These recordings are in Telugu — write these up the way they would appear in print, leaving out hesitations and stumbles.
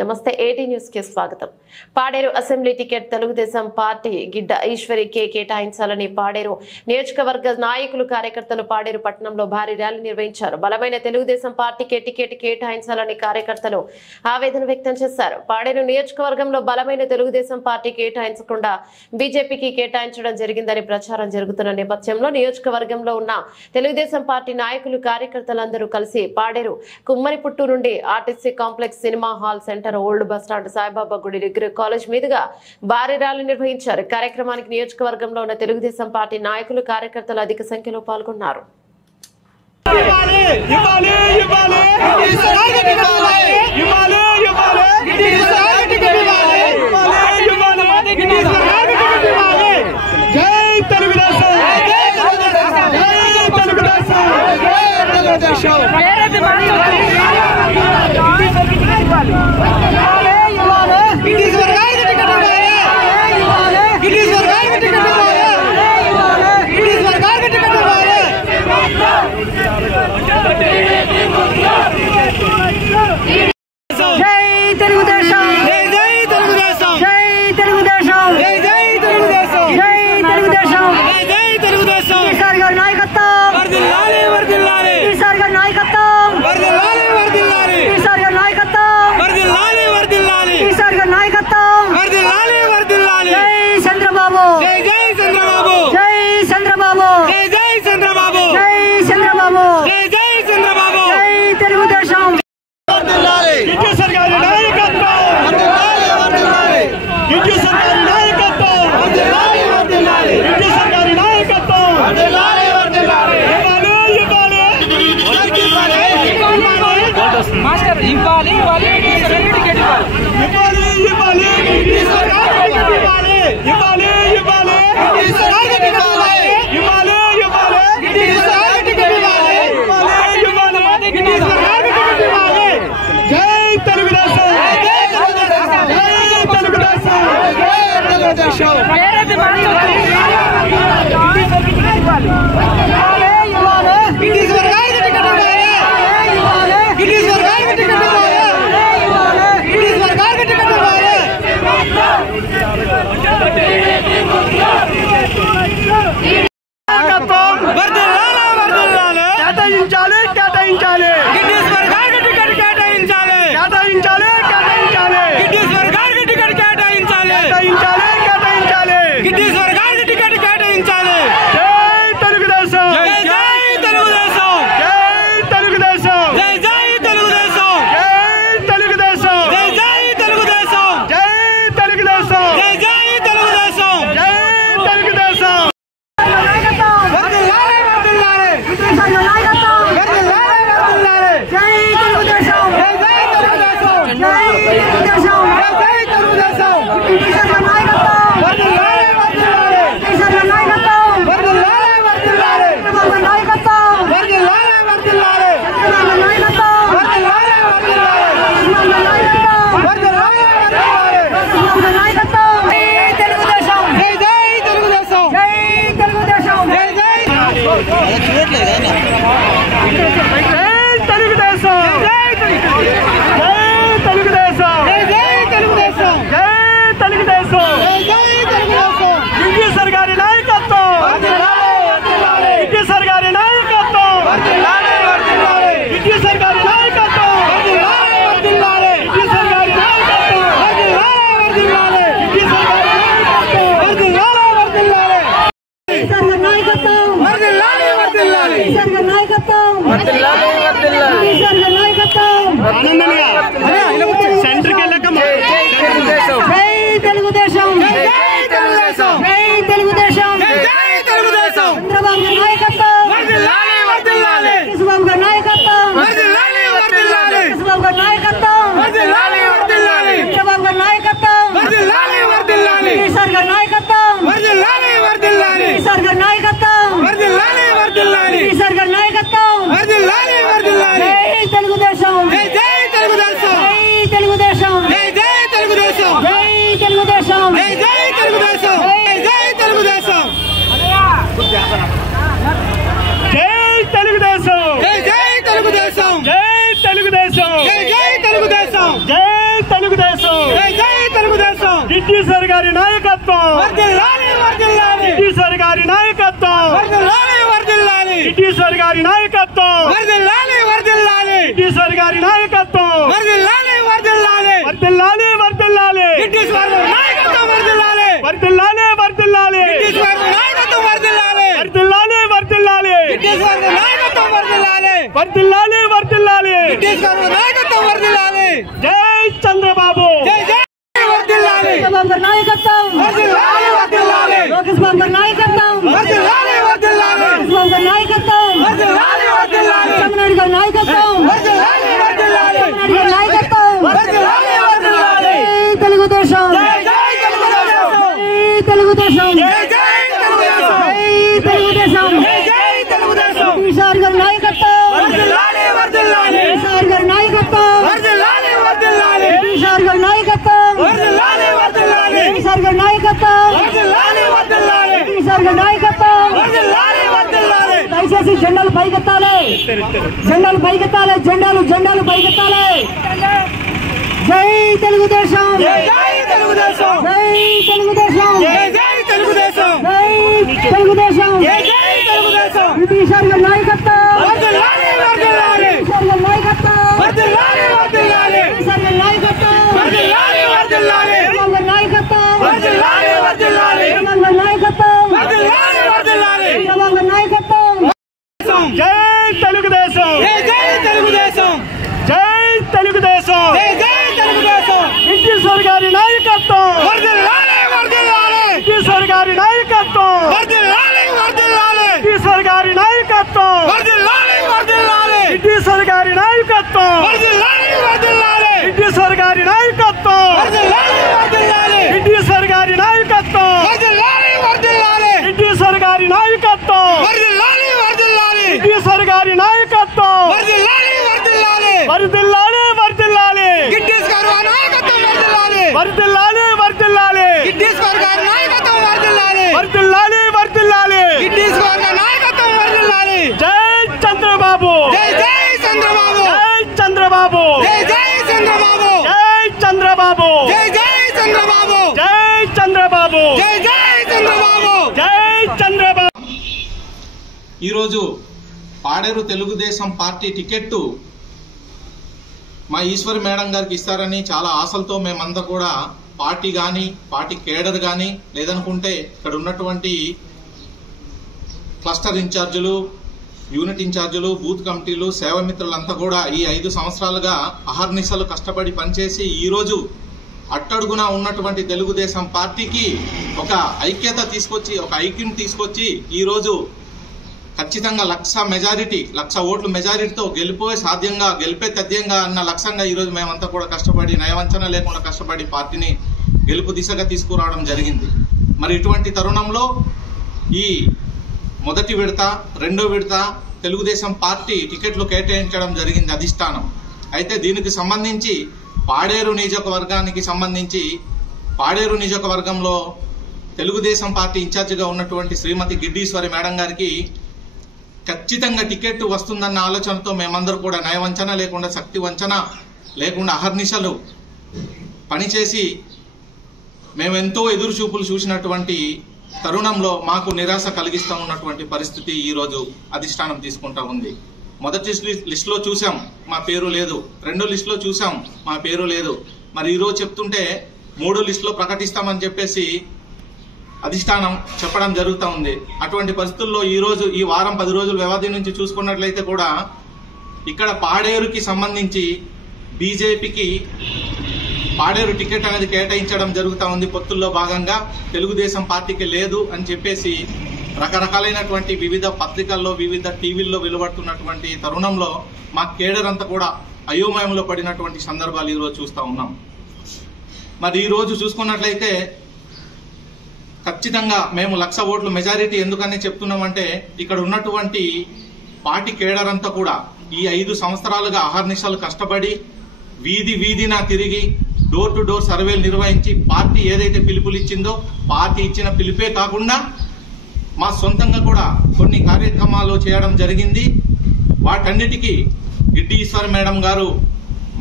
నమస్తే ఏటీ న్యూస్ కి స్వాగతం. Paderu assembly ticket Telugu Desam party గిడ్డ ఈశ్వరికి కేటాయించాలని పాడేరు నియోజకవర్గ నాయకులు కార్యకర్తలు పాడేరు పట్టణంలో భారీ ర్యాలీ నిర్వహించారు. బలమైన తెలుగుదేశం పార్టీకి టికెట్ కేటాయించాలని కార్యకర్తలు ఆవేదన వ్యక్తం చేశారు. పాడేరు నియోజకవర్గంలో బలమైన తెలుగుదేశం పార్టీ కేటాయించకుండా బీజేపీకి కేటాయించడం జరిగిందని ప్రచారం జరుగుతున్న నేపథ్యంలో నియోజకవర్గంలో ఉన్న తెలుగుదేశం పార్టీ నాయకులు కార్యకర్తలందరూ కలిసి పాడేరు కుమ్మరిపుట్టు నుండి RTC complex cinema hall centre old bus stand Saibaba గుడి డిగ్రీ కాలేజ్ మీదుగా భారీ ర్యాలీ నిర్వహించారు. కార్యక్రమానికి నియోజకవర్గంలో ఉన్న తెలుగుదేశం పార్టీ నాయకులు కార్యకర్తలు అధిక సంఖ్యలో పాల్గొన్నారు. తెలుగుదేశం గిడ్డీశ్వర్ గారి నాయకత్వం, గిడ్డీశ్వర్ గారి నాయకత్వం, వర్ధిల్లాలి వర్ధిల్లాలి వర్ధిల్లాలి వర్ధిల్లాలి వర్ధిల్లాలి వర్ధిల్లాలి జై చంద్రబాబు, నాయకత్వం లోకేష్ బాబు గారి నాయకత్వం, నాయకత్వం చంద్రబాబు గారి నాయకత్వం, తెలుగుదేశం తెలుగుదేశం తెలుగుదేశం కిషోర్ గారి నాయకత్వం, కిషోర్ గారి నాయకత్వం, కిషోర్ గారి నాయకత్వం, కిషోర్ గారి నాయకత్వం, కిషోర్ గారి నాయకత్వం. దయచేసి జెండాలు పైకెత్తాలి, జెండాలు పైకెత్తాలి, జెండాలు పైకెత్తాలి. జై తెలుగుదేశం, జై తెలుగుదేశం, జై తెలుగుదేశం, జై తెలుగుదేశం, జై తెలుగుదేశం, జై తెలుగుదేశం. కిషోర్ గారి నాయకత్వం, కిషోర్ గారి నాయకత్వం, కిషోర్ గారి నాయకత్వం, జై తెలుగుదేశం, జై తెలుగుదేశం, జై తెలుగుదేశం, గిడ్డీశ్వర్ గారి నాయకత్వం, గిడ్డీశ్వర్ గారి నాయకత్వం, గిడ్డీశ్వర్ గారి నాయకత్వం, గిడ్డీశ్వర్ గారి నాయకత్వం, గిడ్డీశ్వర్ గారి నాయకత్వం, గిడ్డీశ్వర్ గారి నాయకత్వం, గిడ్డీశ్వర్ గారి నాయకత్వం, గిడ్డీశ్వర్ గారి నాయకత్వం, వర్ధిల్లాలి వర్ధిల్లాలి వర్ధిల్లాలి వర్ధిల్లాలి వర్ధిల్లాలి వర్ధిల్లాలి జై చంద్రబాబు, జై చంద్రబాబు, జై చంద్రబాబు, జై చంద్రబాబు, జై చంద్రబాబు, జై చంద్రబాబు, జై చంద్రబాబు. ఈరోజు పాడేరు తెలుగుదేశం పార్టీ టికెట్టు మా ఈశ్వరి మేడం గారికి ఇస్తారని చాలా ఆశలతో మేమంతా కూడా పార్టీ కానీ పార్టీ కేడర్ కానీ లేదనుకుంటే ఇక్కడ ఉన్నటువంటి క్లస్టర్ ఇన్ఛార్జీలు, యూనిట్ ఇన్ఛార్జీలు, బూత్ కమిటీలు, సేవామిత్రులంతా కూడా ఈ 5 సంవత్సరాలుగా అహర్నిశలు కష్టపడి పనిచేసి ఈరోజు అట్టడుగున ఉన్నటువంటి తెలుగుదేశం పార్టీకి ఒక ఐక్యత తీసుకొచ్చి, ఒక ఐక్యం తీసుకొచ్చి ఈరోజు ఖచ్చితంగా 1,00,000 ఓట్ల మెజారిటీతో గెలిపే తథ్యంగా అన్న లక్ష్యంగా ఈరోజు మేమంతా కూడా కష్టపడి నయవంచన లేకుండా కష్టపడి పార్టీని గెలుపు దిశగా తీసుకురావడం జరిగింది. మరి ఇటువంటి తరుణంలో ఈ మొదటి విడత, రెండో విడత తెలుగుదేశం పార్టీ టికెట్లు కేటాయించడం జరిగింది అధిష్టానం. అయితే దీనికి సంబంధించి పాడేరు నియోజకవర్గానికి సంబంధించి పాడేరు నియోజకవర్గంలో తెలుగుదేశం పార్టీ ఇన్ఛార్జిగా ఉన్నటువంటి శ్రీమతి గిడ్డీశ్వరి మేడం గారికి ఖచ్చితంగా టికెట్ వస్తుందన్న ఆలోచనతో మేమందరూ కూడా నయవంచన లేకుండా, శక్తి వంచన లేకుండా అహర్నిశలు పనిచేసి మేమెంతో ఎదురు చూపులు చూసినటువంటి తరుణంలో మాకు నిరాశ కలిగిస్తూ ఉన్నటువంటి పరిస్థితి ఈరోజు అధిష్టానం తీసుకుంటా ఉంది. మొదటి లిస్టులో చూసాం, మా పేరు లేదు. రెండో లిస్టులో చూసాం, మా పేరు లేదు. మరి ఈరోజు చెప్తుంటే 3 లిస్టులో ప్రకటిస్తామని చెప్పేసి అధిష్టానం చెప్పడం జరుగుతూ ఉంది. అటువంటి పరిస్థితుల్లో ఈరోజు ఈ వారం 10 రోజుల వ్యవధి నుంచి చూసుకున్నట్లయితే కూడా ఇక్కడ పాడేరుకి సంబంధించి బీజేపీకి పాడేరు టికెట్ అనేది కేటాయించడం జరుగుతూ ఉంది. పొత్తుల్లో భాగంగా తెలుగుదేశం పార్టీకి లేదు అని చెప్పేసి రకరకాలైనటువంటి వివిధ పత్రికల్లో, వివిధ టీవీల్లో వెలువడుతున్నటువంటి తరుణంలో మా కేడర్ అంతా కూడా అయోమయంలో పడినటువంటి సందర్భాలు ఈరోజు చూస్తూ ఉన్నాం. మరి ఈరోజు చూసుకున్నట్లయితే ఖచ్చితంగా మేము 1,00,000 ఓట్ల మెజారిటీ ఎందుకని చెప్తున్నామంటే ఇక్కడ ఉన్నటువంటి పార్టీ కేడర్ అంతా కూడా ఈ 5 సంవత్సరాలుగా అహర్నిశలు కష్టపడి వీధిన తిరిగి డోర్ టు డోర్ సర్వేలు నిర్వహించి పార్టీ ఏదైతే పిలుపులు ఇచ్చిందో పార్టీ ఇచ్చిన పిలుపే కాకుండా మా సొంతంగా కూడా కొన్ని కార్యక్రమాలు చేయడం జరిగింది. వాటన్నిటికీ గిడ్డీశ్వర్ మేడం గారు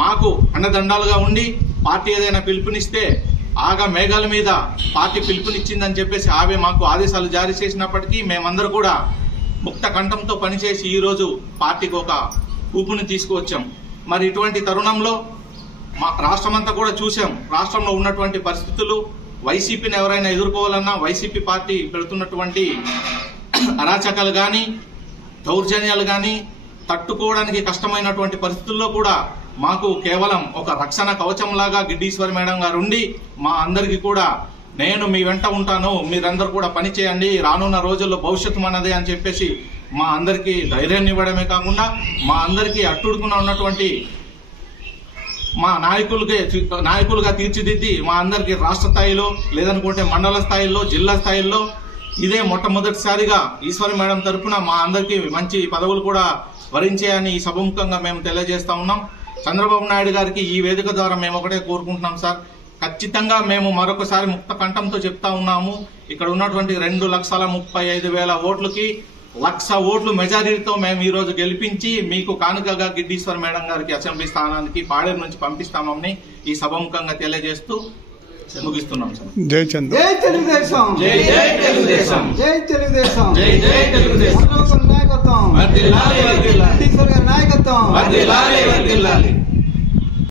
మాకు అండదండాలుగా ఉండి పార్టీ ఏదైనా పిలుపునిస్తే ఆగా మేఘాల మీద పార్టీ పిలుపునిచ్చిందని చెప్పేసి ఆమె మాకు ఆదేశాలు జారీ చేసినప్పటికీ మేమందరూ కూడా ముక్త కంఠంతో పనిచేసి ఈ రోజు పార్టీకి ఒక ఊపుని తీసుకువచ్చాం. మరి ఇటువంటి తరుణంలో మా రాష్ట్రమంతా కూడా చూసాం. రాష్ట్రంలో ఉన్నటువంటి పరిస్థితులు, వైసీపీని ఎవరైనా ఎదుర్కోవాలన్నా వైసీపీ పార్టీ పెడుతున్నటువంటి అరాచకాలు గాని దౌర్జన్యాలు గాని తట్టుకోవడానికి కష్టమైనటువంటి పరిస్థితుల్లో కూడా మాకు కేవలం ఒక రక్షణ కవచం లాగా గిడ్డీశ్వరి మేడం గారు ఉండి మా అందరికీ కూడా నేను మీ వెంట ఉంటాను, మీరందరూ కూడా పని చేయండి, రానున్న రోజుల్లో భవిష్యత్తు మనదే అని చెప్పేసి మా అందరికీ ధైర్యాన్ని ఇవ్వడమే కాకుండా మా అందరికీ అట్టుడుకున్న ఉన్నటువంటి మా నాయకులుగా తీర్చిదిద్ది మా అందరికీ రాష్ట్ర స్థాయిలో లేదనుకుంటే మండల స్థాయిలో జిల్లా స్థాయిలో ఇదే మొట్టమొదటిసారిగా ఈశ్వరి మేడం తరఫున మా అందరికీ మంచి పదవులు కూడా వరించాయని ఈ సభముఖంగా మేము తెలియజేస్తా ఉన్నాం. చంద్రబాబు నాయుడు గారికి ఈ వేదిక ద్వారా మేము ఒకటే కోరుకుంటున్నాం సార్, ఖచ్చితంగా మేము మరొకసారి ముక్త కంఠంతో చెప్తా ఉన్నాము. ఇక్కడ ఉన్నటువంటి 2,35,000 ఓట్లకి 1,00,000 ఓట్లు మెజారిటీతో మేము ఈ రోజు గెలిపించి మీకు కానుకగా గిడ్డీశ్వర్ మేడం గారికి అసెంబ్లీ స్థానానికి పాడేరు నుంచి పంపిస్తామని ఈ సభముఖంగా తెలియజేస్తూ ముగిస్తున్నాం సార్. జై చంద్ర, జై తెలుగుదేశం, జై జై తెలుగుదేశం, జై తెలుగుదేశం, జై జై తెలుగుదేశం, నాయకత్వం, వర్ధిల్లాలి వర్ధిల్లాలి, నాయకత్వం, వర్ధిల్లాలి వర్ధిల్లాలి.